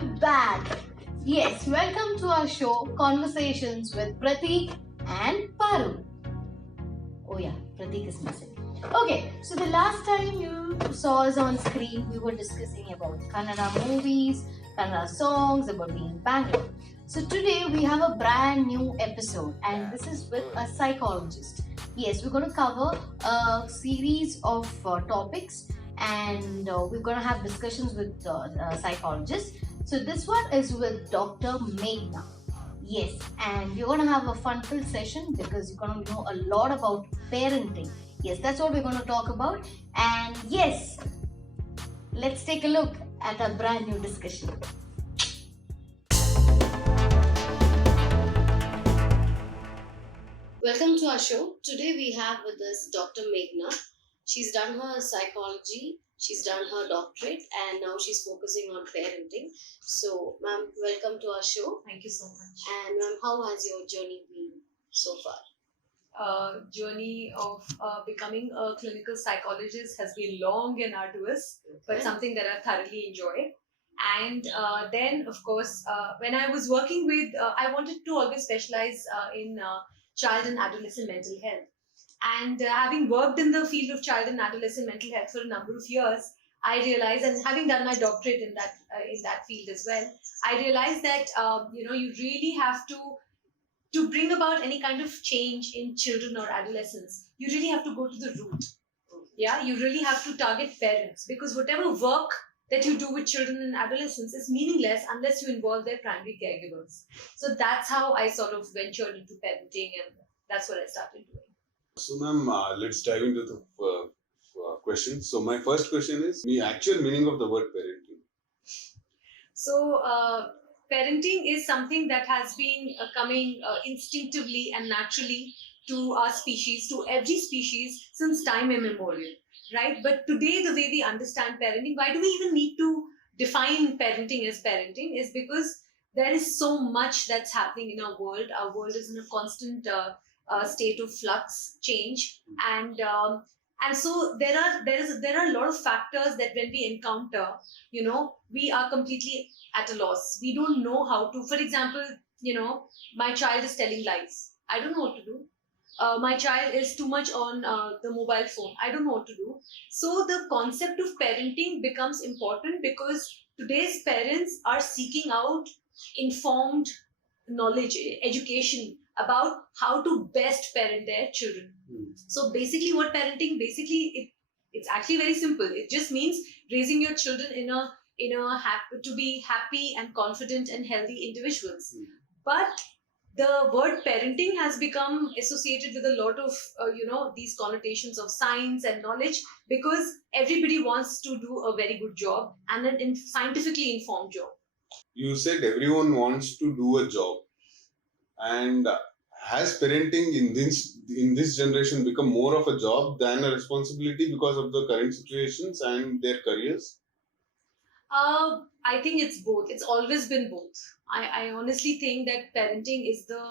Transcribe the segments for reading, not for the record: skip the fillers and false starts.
I'm back. Yes, welcome to our show, Conversations with Prathik and Paru. Oh yeah, Pratik is missing. Okay, so the last time you saw us on screen, we were discussing about Kannada movies, Kannada songs, about being Bangalore. So today we have a brand new episode, and this is with a psychologist. Yes, we're going to cover a series of topics, and we're going to have discussions with psychologists. So this one is with Dr. Meghna. Yes, and you're going to have a fun-filled session because you're going to know a lot about parenting. Yes, that's what we're going to talk about. And yes, let's take a look at a brand new discussion. Welcome to our show. Today we have with us Dr. Meghna. She's done her psychology, she's done her doctorate, and now she's focusing on parenting. So, ma'am, welcome to our show. Thank you so much. And ma'am, how has your journey been so far? Journey of becoming a clinical psychologist has been long and arduous, but something that I thoroughly enjoy. And then, of course, when I was working with, I wanted to always specialize in child and adolescent mental health. And having worked in the field of child and adolescent mental health for a number of years, I realized, and having done my doctorate in that field as well, I realized that you really have to bring about any kind of change in children or adolescents, you really have to go to the root. Yeah, you really have to target parents, because whatever work that you do with children and adolescents is meaningless unless you involve their primary caregivers. So that's how I sort of ventured into parenting, and that's what I started doing. So, ma'am, let's dive into the questions. So, my first question is the actual meaning of the word parenting. So, parenting is something that has been coming instinctively and naturally to our species, to every species, since time immemorial, right? But today, the way we understand parenting, why do we even need to define parenting as parenting, is because there is so much that's happening in our world. Our world is in a constant state of flux, change, and so there are a lot of factors that when we encounter, we are completely at a loss. We don't know how to. For example, my child is telling lies. I don't know what to do. My child is too much on the mobile phone. I don't know what to do. So the concept of parenting becomes important because today's parents are seeking out informed knowledge, education about how to best parent their children. So basically, what parenting it's actually very simple. It just means raising your children to be happy and confident and healthy individuals. But the word parenting has become associated with a lot of these connotations of science and knowledge, because everybody wants to do a very good job and an scientifically informed job. You said everyone wants to do a job, and has parenting in this generation become more of a job than a responsibility because of the current situations and their careers? I think it's both. It's always been both. I honestly think that parenting is the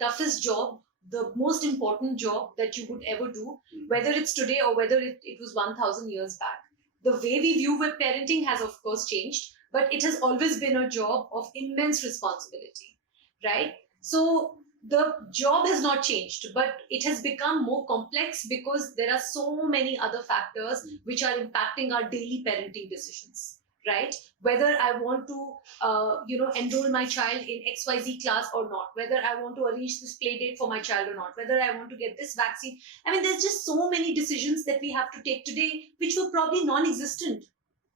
toughest job, the most important job that you would ever do, whether it's today or whether it was 1,000 years back. The way we view parenting has, of course, changed, but it has always been a job of immense responsibility, right? So the job has not changed, but it has become more complex because there are so many other factors which are impacting our daily parenting decisions. Right? Whether I want to, enroll my child in XYZ class or not, whether I want to arrange this play date for my child or not, whether I want to get this vaccine. I mean, there's just so many decisions that we have to take today, which were probably non-existent.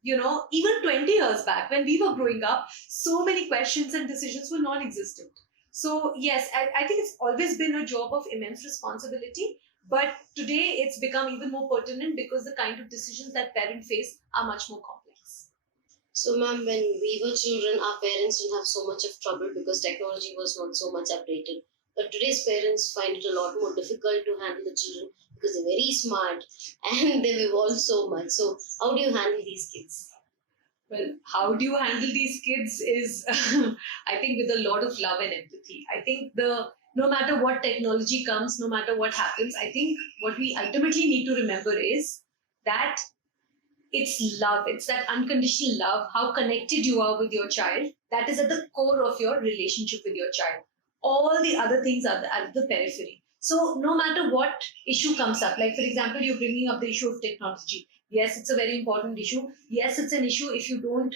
Even 20 years back when we were growing up, so many questions and decisions were non-existent. So yes, I think it's always been a job of immense responsibility. But today it's become even more pertinent because the kind of decisions that parents face are much more complex. So, ma'am, when we were children, our parents didn't have so much of trouble because technology was not so much updated. But today's parents find it a lot more difficult to handle the children because they're very smart and they've evolved so much. So, how do you handle these kids? Well, how do you handle these kids is, I think, with a lot of love and empathy. I think no matter what technology comes, no matter what happens, I think what we ultimately need to remember is that It's love. It's that unconditional love, how connected you are with your child. That is at the core of your relationship with your child. All the other things are at the periphery. So no matter what issue comes up, like for example, you're bringing up the issue of technology. Yes, it's a very important issue. Yes, it's an issue. If you don't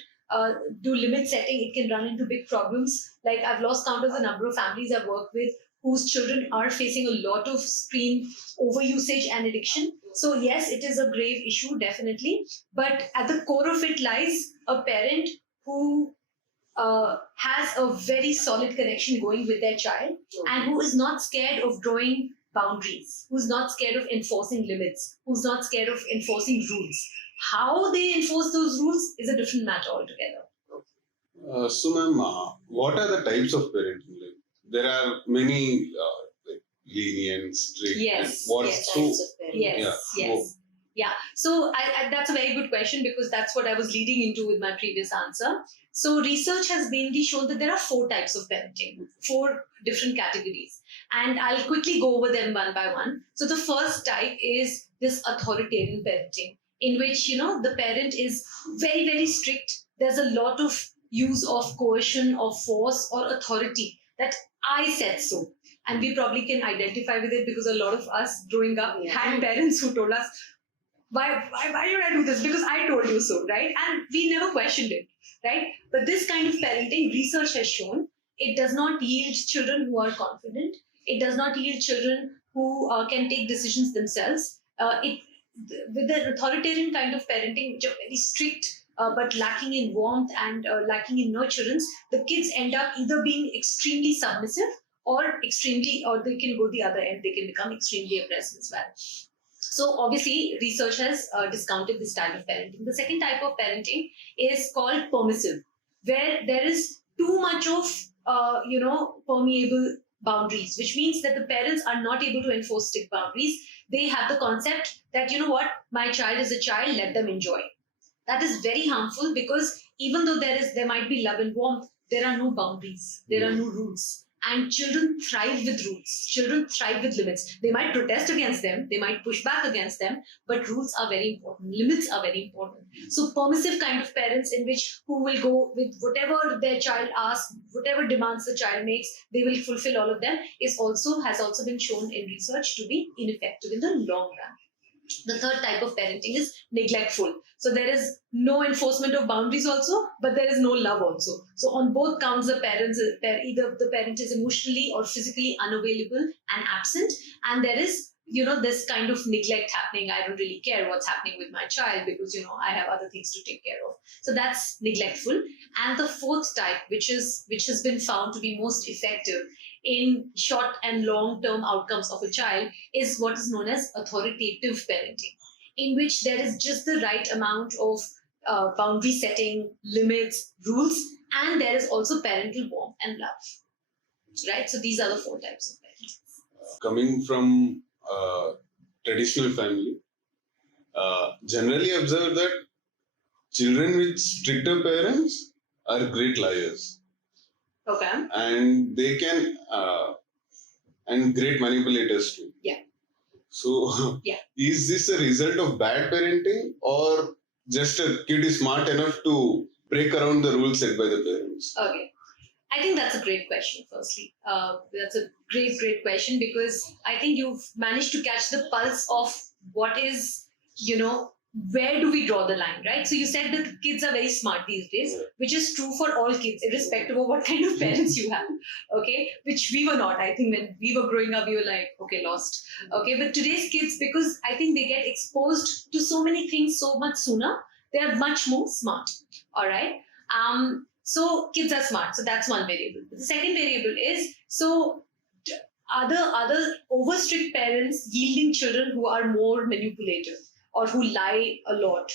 do limit setting, it can run into big problems. Like I've lost count of the number of families I've worked with whose children are facing a lot of screen overusage and addiction. So yes, it is a grave issue, definitely. But at the core of it lies a parent who has a very solid connection going with their child and who is not scared of drawing boundaries, who's not scared of enforcing limits, who's not scared of enforcing rules. How they enforce those rules is a different matter altogether. So, ma'am, what are the types of parenting? Like, there are many like lenient, strict. Yes, and what yes, so? Yes, Yeah. yes. Yeah, so that's a very good question because that's what I was leading into with my previous answer. So, research has mainly shown that there are 4 types of parenting, 4 different categories. And I'll quickly go over them one by one. So, the first type is this authoritarian parenting, in which, the parent is very, very strict. There's a lot of use of coercion, or force, or authority that I said so. And we probably can identify with it because a lot of us growing up had parents who told us, why should I do this? Because I told you so, right? And we never questioned it, right? But this kind of parenting, research has shown, it does not yield children who are confident. It does not yield children who can take decisions themselves. With the authoritarian kind of parenting, which are very strict but lacking in warmth and lacking in nurturance, the kids end up either being extremely submissive or they can go the other end. They can become extremely aggressive as well. So obviously, research has discounted this type of parenting. The second type of parenting is called permissive, where there is too much of permeable boundaries, which means that the parents are not able to enforce strict boundaries. They have the concept that, my child is a child, let them enjoy. That is very harmful because even though there might be love and warmth, there are no boundaries, there are no rules. And children thrive with rules. Children thrive with limits. They might protest against them, they might push back against them, but rules are very important. Limits are very important. So permissive kind of parents who will go with whatever their child asks, whatever demands the child makes, they will fulfill all of them, has also been shown in research to be ineffective in the long run. The third type of parenting is neglectful. So there is no enforcement of boundaries also, but there is no love also. So on both counts, either the parent is emotionally or physically unavailable and absent, and there is this kind of neglect happening. I don't really care what's happening with my child because I have other things to take care of. So that's neglectful. And the fourth type, which has been found to be most effective in short and long-term outcomes of a child, is what is known as authoritative parenting, in which there is just the right amount of boundary setting, limits, rules, and there is also parental warmth and love. Right? So these are the 4 types of parenting. Coming from a traditional family, generally observe that children with stricter parents are great liars. Okay. And they can, and great manipulators too. Yeah. So, yeah. Is this a result of bad parenting or just a kid is smart enough to break around the rules set by the parents? Okay. I think that's a great question, firstly. That's a great question because I think you've managed to catch the pulse of what is, where do we draw the line, right? So you said that kids are very smart these days, which is true for all kids, irrespective of what kind of parents you have, okay? Which we were not. I think when we were growing up, we were like, okay, lost. Okay, but today's kids, because I think they get exposed to so many things so much sooner, they are much more smart, all right? So kids are smart, so that's one variable. The second variable is, so are the other over strict parents yielding children who are more manipulative or who lie a lot?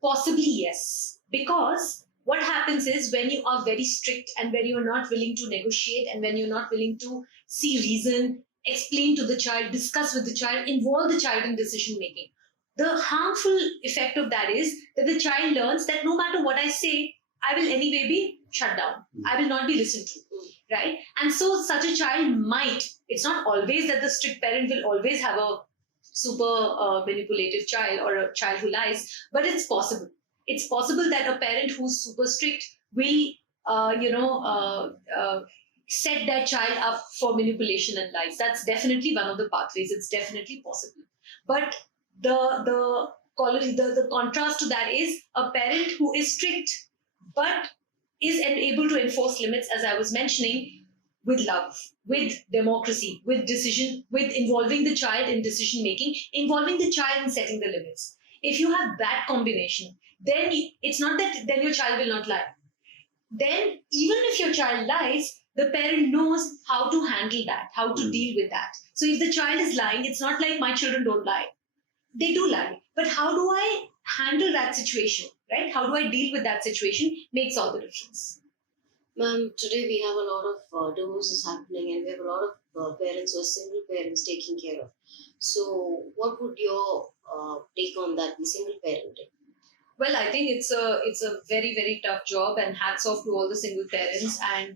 Possibly yes, because what happens is when you are very strict and when you're not willing to negotiate and when you're not willing to see reason, explain to the child, discuss with the child, involve the child in decision making, the harmful effect of that is that the child learns that no matter what I say, I will anyway be shut down. I will not be listened to, right? And so such a child might, it's not always that the strict parent will always have a super manipulative child or a child who lies, but it's possible. It's possible that a parent who's super strict will, uh, you know, uh, uh, set their child up for manipulation and lies. That's definitely one of the pathways. It's definitely possible. But the quality, the contrast to that is a parent who is strict, but is able to enforce limits, as I was mentioning, with love, with democracy, with decision, with involving the child in decision making, involving the child in setting the limits. If you have that combination, then it's not that then your child will not lie. Then, even if your child lies, the parent knows how to handle that, how to deal with that. So, if the child is lying, it's not like my children don't lie. They do lie. But how do I handle that situation, right? How do I deal with that situation makes all the difference. Ma'am, today we have a lot of divorces happening, and we have a lot of parents or single parents taking care of. So, what would your take on that, the single parenting? Well, I think it's a very tough job, and hats off to all the single parents. And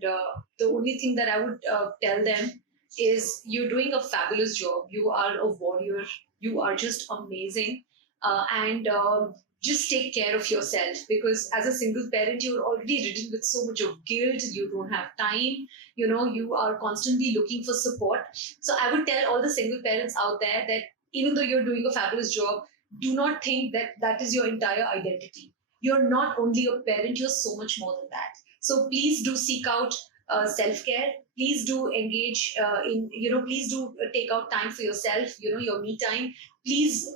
the only thing that I would tell them is you're doing a fabulous job. You are a warrior. You are just amazing, and just take care of yourself, because as a single parent you're already ridden with so much of guilt. You don't have time. You are constantly looking for support. So I would tell all the single parents out there that even though you're doing a fabulous job, do not think that that is your entire identity. You're not only a parent, you're so much more than that. So please do seek out self-care. Please do engage please do take out time for yourself, your me time. Please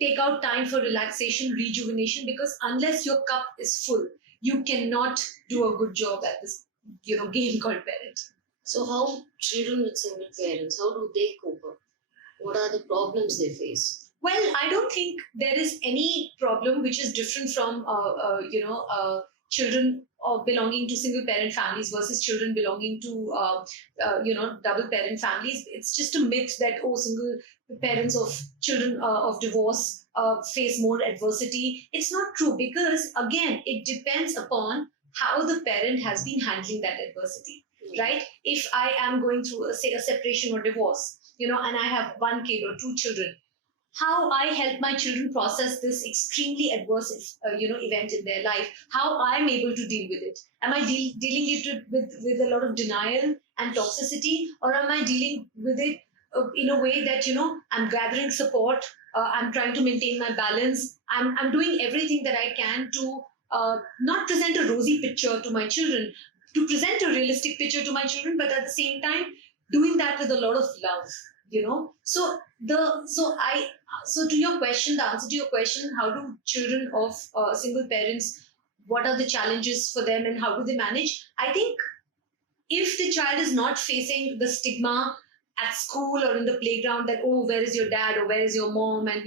take out time for relaxation, rejuvenation, because unless your cup is full, you cannot do a good job at this, game called parent. So, how children with single parents, how do they cope up? What are the problems they face? Well, I don't think there is any problem which is different from children belonging to single parent families versus children belonging to double parent families. It's just a myth that single parents of children of divorce face more adversity. It's not true, because again it depends upon how the parent has been handling that adversity, right? If I am going through say a separation or divorce, and I have one kid or two children, how I help my children process this extremely adverse, event in their life, how I'm able to deal with it. Am I dealing it with a lot of denial and toxicity, or am I dealing with it in a way that, I'm gathering support, I'm trying to maintain my balance, I'm doing everything that I can to not present a rosy picture to my children, to present a realistic picture to my children, but at the same time, doing that with a lot of love. So to your question, the answer to your question, how do children of single parents, what are the challenges for them and how do they manage? I think if the child is not facing the stigma at school or in the playground that, where is your dad or where is your mom, and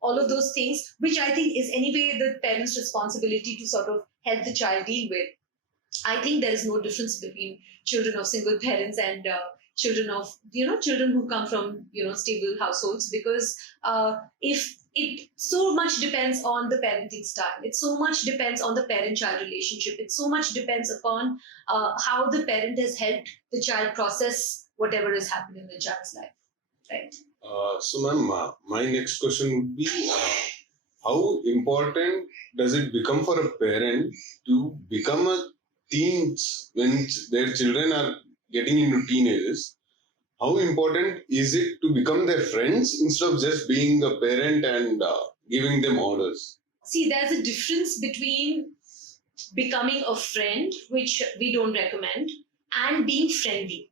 all of those things, which I think is anyway the parent's responsibility to sort of help the child deal with. I think there is no difference between children of single parents and children who come from stable households, because if it so much depends on the parenting style, it so much depends on the parent-child relationship, it so much depends upon how the parent has helped the child process whatever has happened in the child's life, right? So, ma'am, my next question would be how important does it become for a parent to become a teens when their children are getting into teenagers? How important is it to become their friends instead of just being a parent and giving them orders? See, there's a difference between becoming a friend, which we don't recommend, and being friendly,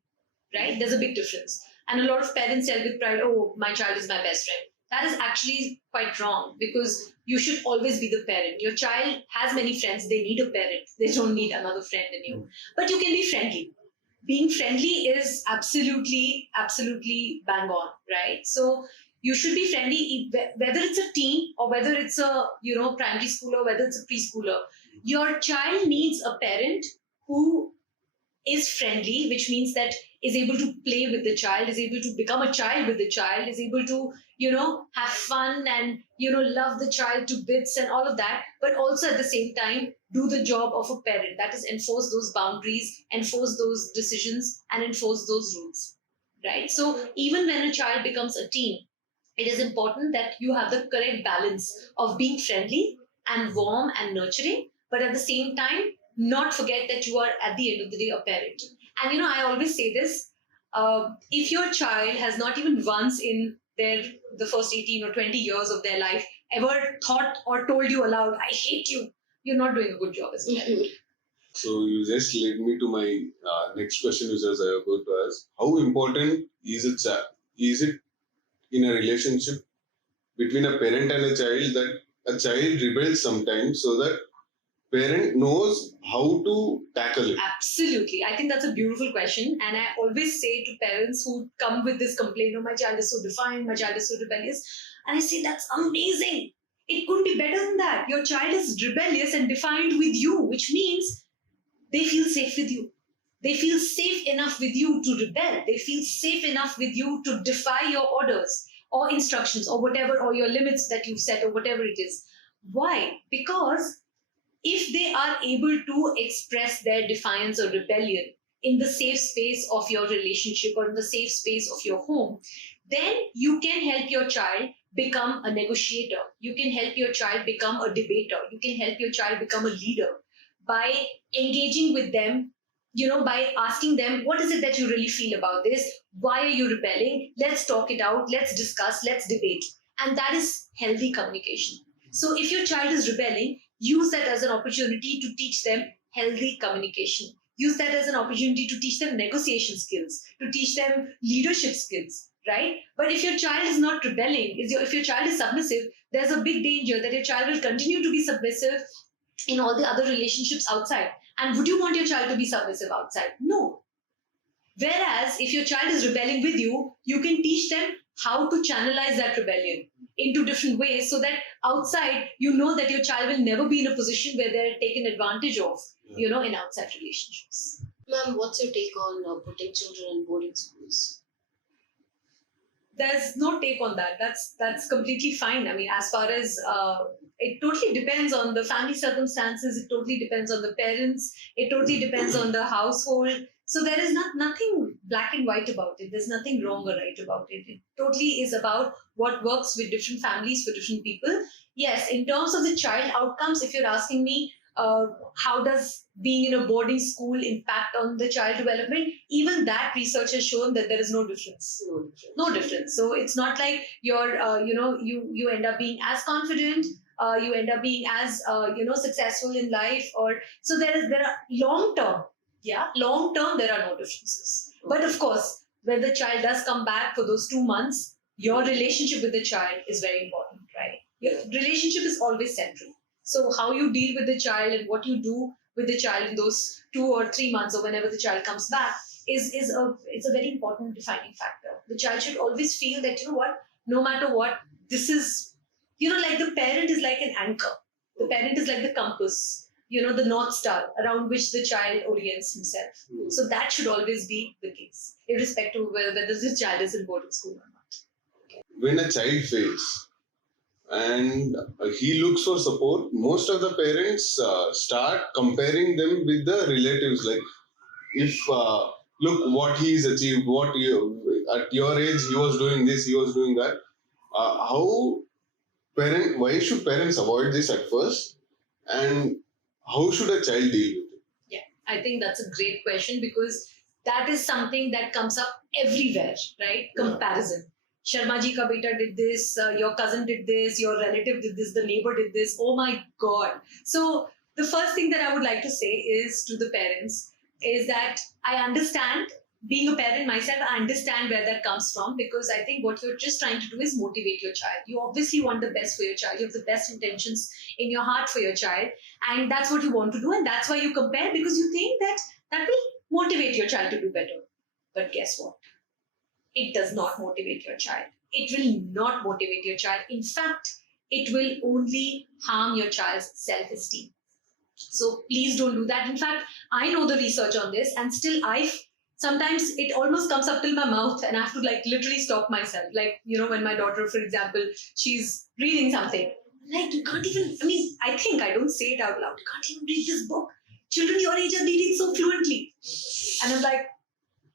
right? There's a big difference. And a lot of parents tell with pride, my child is my best friend. That is actually quite wrong, because you should always be the parent. Your child has many friends. They need a parent. They don't need another friend in you. But you can be friendly. Being friendly is absolutely bang on, right? So you should be friendly, whether it's a teen or whether it's a primary schooler, whether it's a preschooler. Your child needs a parent who is friendly, which means that is able to play with the child, is able to become a child with the child, is able to have fun and love the child to bits and all of that, but also at the same time do the job of a parent, that is enforce those boundaries, enforce those decisions, and enforce those rules, right? So even when a child becomes a teen, it is important that you have the correct balance of being friendly and warm and nurturing, but at the same time, not forget that you are at the end of the day a parent. And I always say this: if your child has not even once in the first 18 or 20 years of their life ever thought or told you aloud, "I hate you," you're not doing a good job as a parent. So you just led me to my next question, which I was about to ask. How important is it in a relationship between a parent and a child that a child rebels sometimes so that parent knows how to tackle it? Absolutely. I think that's a beautiful question. And I always say to parents who come with this complaint, "Oh, my child is so defiant, my child is so rebellious." And I say, that's amazing. It couldn't be better than that. Your child is rebellious and defiant with you, which means they feel safe with you. They feel safe enough with you to rebel. They feel safe enough with you to defy your orders or instructions or whatever, or your limits that you've set or whatever it is. Why? Because if they are able to express their defiance or rebellion in the safe space of your relationship or in the safe space of your home, then you can help your child become a negotiator. You can help your child become a debater. You can help your child become a leader by engaging with them, by asking them, "What is it that you really feel about this? Why are you rebelling? Let's talk it out. Let's discuss. Let's debate." And that is healthy communication. So if your child is rebelling, use that as an opportunity to teach them healthy communication. Use that as an opportunity to teach them negotiation skills, to teach them leadership skills, right? But if your child is not rebelling, if your child is submissive, there's a big danger that your child will continue to be submissive in all the other relationships outside. And would you want your child to be submissive outside? No. Whereas if your child is rebelling with you, you can teach them how to channelize that rebellion into different ways so that outside, that your child will never be in a position where they're taken advantage of, in outside relationships. Ma'am, what's your take on putting children in boarding schools? There's no take on that. That's completely fine. I mean, as far as it totally depends on the family circumstances. It totally depends on the parents. It totally depends on the household. So there is nothing black and white about it. There's nothing wrong or right about it. It totally is about what works with different families for different people. Yes, in terms of the child outcomes, if you're asking me, how does being in a boarding school impact on the child development? Even that research has shown that there is no difference. No difference. So it's not like you're, you end up being as confident. You end up being as, successful in life. Or so there are long term. Yeah, long term there are no differences. But of course, when the child does come back for those 2 months, your relationship with the child is very important, right? Your relationship is always central. So how you deal with the child and what you do with the child in those 2 or 3 months or whenever the child comes back it's a very important defining factor. The child should always feel that, no matter what, this is, like the parent is like an anchor. The parent is like the compass, the North Star around which the child orients himself. So that should always be the case, irrespective of whether the child is in boarding school or not. When a child fails and he looks for support, most of the parents start comparing them with the relatives. Like, if look what he's achieved, at your age he was doing this, he was doing that. Why should parents avoid this at first? And how should a child deal with it? Yeah, I think that's a great question because that is something that comes up everywhere, right? Yeah. Comparison. Sharma ji ka beta did this, your cousin did this, your relative did this, the neighbor did this. Oh my God. So the first thing that I would like to say is to the parents is that I understand, being a parent myself, I understand where that comes from, because I think what you're just trying to do is motivate your child. You obviously want the best for your child. You have the best intentions in your heart for your child. And that's what you want to do. And that's why you compare, because you think that will motivate your child to do better. But guess what? It does not motivate your child. It will not motivate your child. In fact, it will only harm your child's self-esteem. So please don't do that. In fact, I know the research on this, and still sometimes it almost comes up till my mouth and I have to literally stop myself. When my daughter, for example, she's reading something, you can't even, I don't say it out loud. You can't even read this book. Children your age are reading so fluently. And I'm like,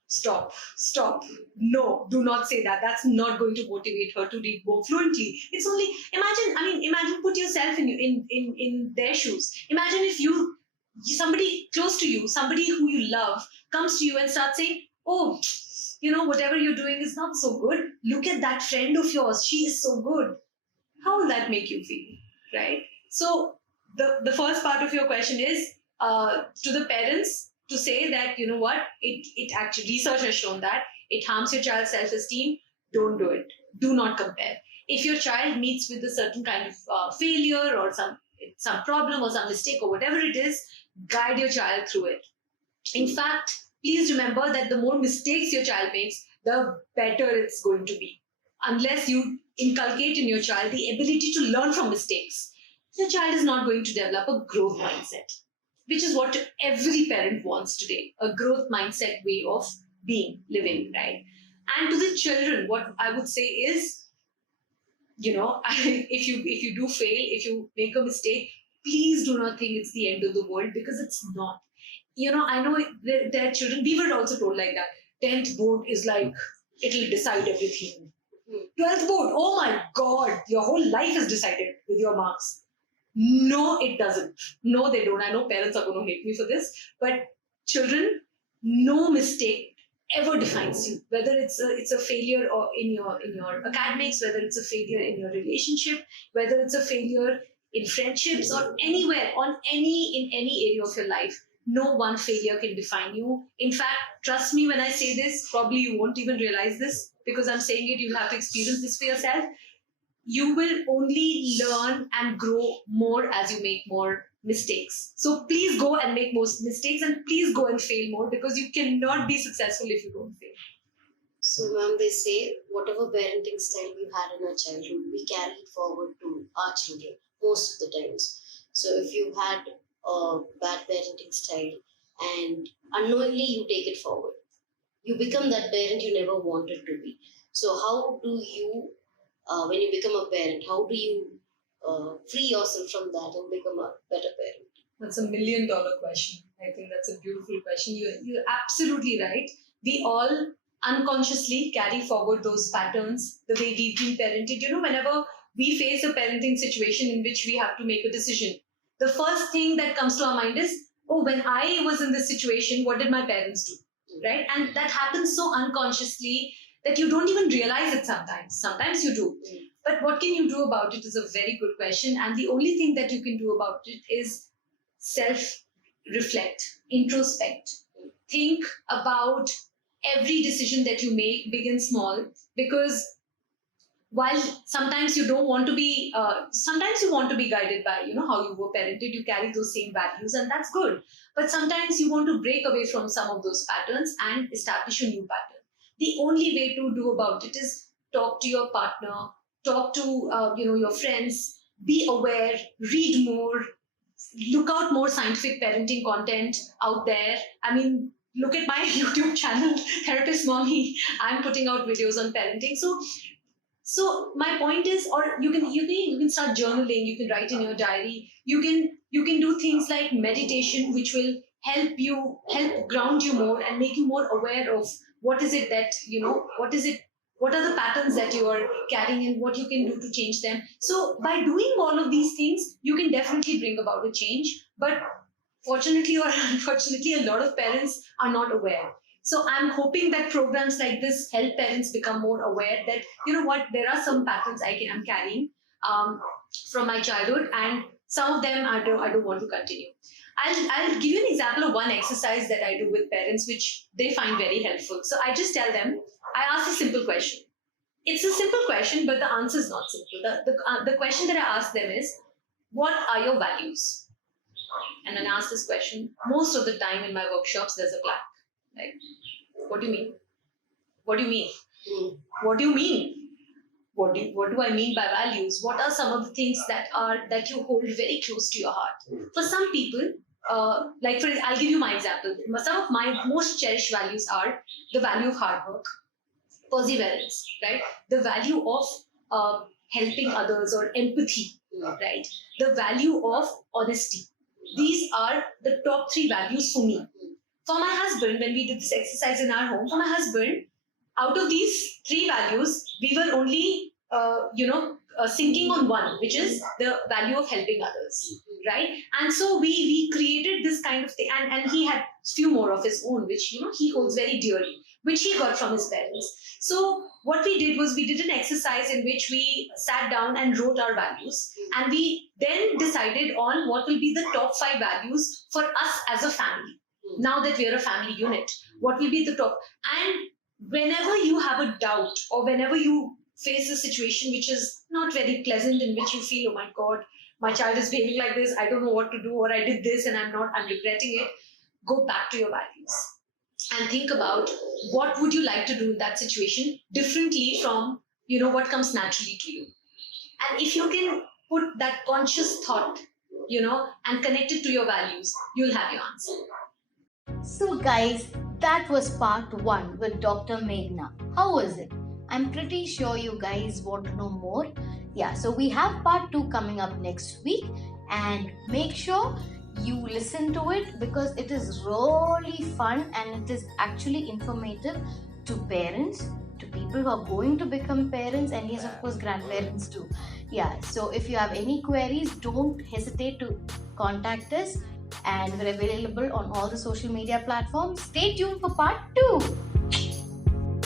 stop. stop. No, do not say that. That's not going to motivate her to read more fluently. It's only imagine put yourself in their shoes. Imagine if somebody close to you, somebody who you love, comes to you and starts saying, "Oh, whatever you're doing is not so good. Look at that friend of yours. She is so good." How will that make you feel, right? So the first part of your question is to the parents to say that, you know what, it actually, research has shown that it harms your child's self-esteem. Don't do it. Do not compare. If your child meets with a certain kind of failure or some problem or some mistake or whatever it is, guide your child through it. In fact, please remember that the more mistakes your child makes, the better it's going to be. Unless you inculcate in your child the ability to learn from mistakes, your child is not going to develop a growth mindset, which is what every parent wants today, a growth mindset way of living, right? And to the children, what I would say is, if you do fail, if you make a mistake, please do not think it's the end of the world, because it's not. I know there are children, we were also told like that. 10th board is like, it'll decide everything. 12th board, oh my God, your whole life is decided with your marks. No, it doesn't. No, they don't. I know parents are going to hate me for this, but children, no mistake ever defines you. Whether it's a failure or in your academics, whether it's a failure in your relationship, whether it's a failure in friendships or anywhere in any area of your life. No one failure can define you. In fact, trust me when I say this, probably you won't even realize this because I'm saying it, you'll have to experience this for yourself. You will only learn and grow more as you make more mistakes. So please go and make more mistakes, and please go and fail more, because you cannot be successful if you don't fail. So, ma'am, they say whatever parenting style we had in our childhood, we carry it forward to our children most of the times. So, if you had a bad parenting style and unknowingly you take it forward, you become that parent you never wanted to be. So, how do you, when you become a parent, how do you free yourself from that and become a better parent? That's $1 million question. I think that's a beautiful question. You're absolutely right. We all unconsciously carry forward those patterns, the way we've been parented. Whenever we face a parenting situation in which we have to make a decision, the first thing that comes to our mind is, oh, when I was in this situation, what did my parents do? Right? And that happens so unconsciously that you don't even realize it sometimes. Sometimes you do. But what can you do about it is a very good question. And the only thing that you can do about it is self-reflect, introspect. Think about every decision that you make, big and small, because while sometimes you don't want to be, sometimes you want to be guided by, how you were parented, you carry those same values, and that's good. But sometimes you want to break away from some of those patterns and establish a new pattern. The only way to do about it is talk to your partner, talk to, your friends, be aware, read more, look out more scientific parenting content out there. I mean, look at my YouTube channel, Therapist Mommy. I'm putting out videos on parenting. So my point is, or you can start journaling. You can write in your diary. You can do things like meditation, which will help ground you more and make you more aware of what is it that what are the patterns that you are carrying and what you can do to change them. So by doing all of these things, you can definitely bring about a change. But fortunately or unfortunately, a lot of parents are not aware. So I'm hoping that programs like this help parents become more aware that, there are some patterns I'm carrying from my childhood, and some of them I don't want to continue. I'll give you an example of one exercise that I do with parents, which they find very helpful. So I just tell them, I ask a simple question. It's a simple question, but the answer is not simple. The question that I ask them is, what are your values? And when I ask this question, most of the time in my workshops, there's a blank. Like, what do you mean? What do you mean? What do you mean? What do I mean by values? What are some of the things that you hold very close to your heart? For some people, I'll give you my example. Some of my most cherished values are the value of hard work, perseverance, right? The value of helping others or empathy, right? The value of honesty. These are the top 3 values for me. For my husband, when we did this exercise in our home, for my husband, out of these 3 values, we were only, sinking on one, which is the value of helping others, right? And so we created this kind of thing, and he had few more of his own, which he holds very dearly, which he got from his parents. So what we did was we did an exercise in which we sat down and wrote our values, and we then decided on what will be the top 5 values for us as a family. Now that we are a family unit, what will be the top? And whenever you have a doubt, or whenever you face a situation which is not very pleasant, in which you feel, oh my god, my child is behaving like this, I don't know what to do, or I did this and I'm regretting it, go back to your values and think about what would you like to do in that situation differently from what comes naturally to you. And if you can put that conscious thought and connect it to your values, you'll have your answer. So guys, that was part 1 with Dr. Meghna. How was it? I'm pretty sure you guys want to know more. Yeah, so we have part 2 coming up next week, and make sure you listen to it because it is really fun and it is actually informative to parents, to people who are going to become parents, and yes, of course, grandparents too. Yeah, so if you have any queries, don't hesitate to contact us, and we're available on all the social media platforms. Stay tuned for part 2.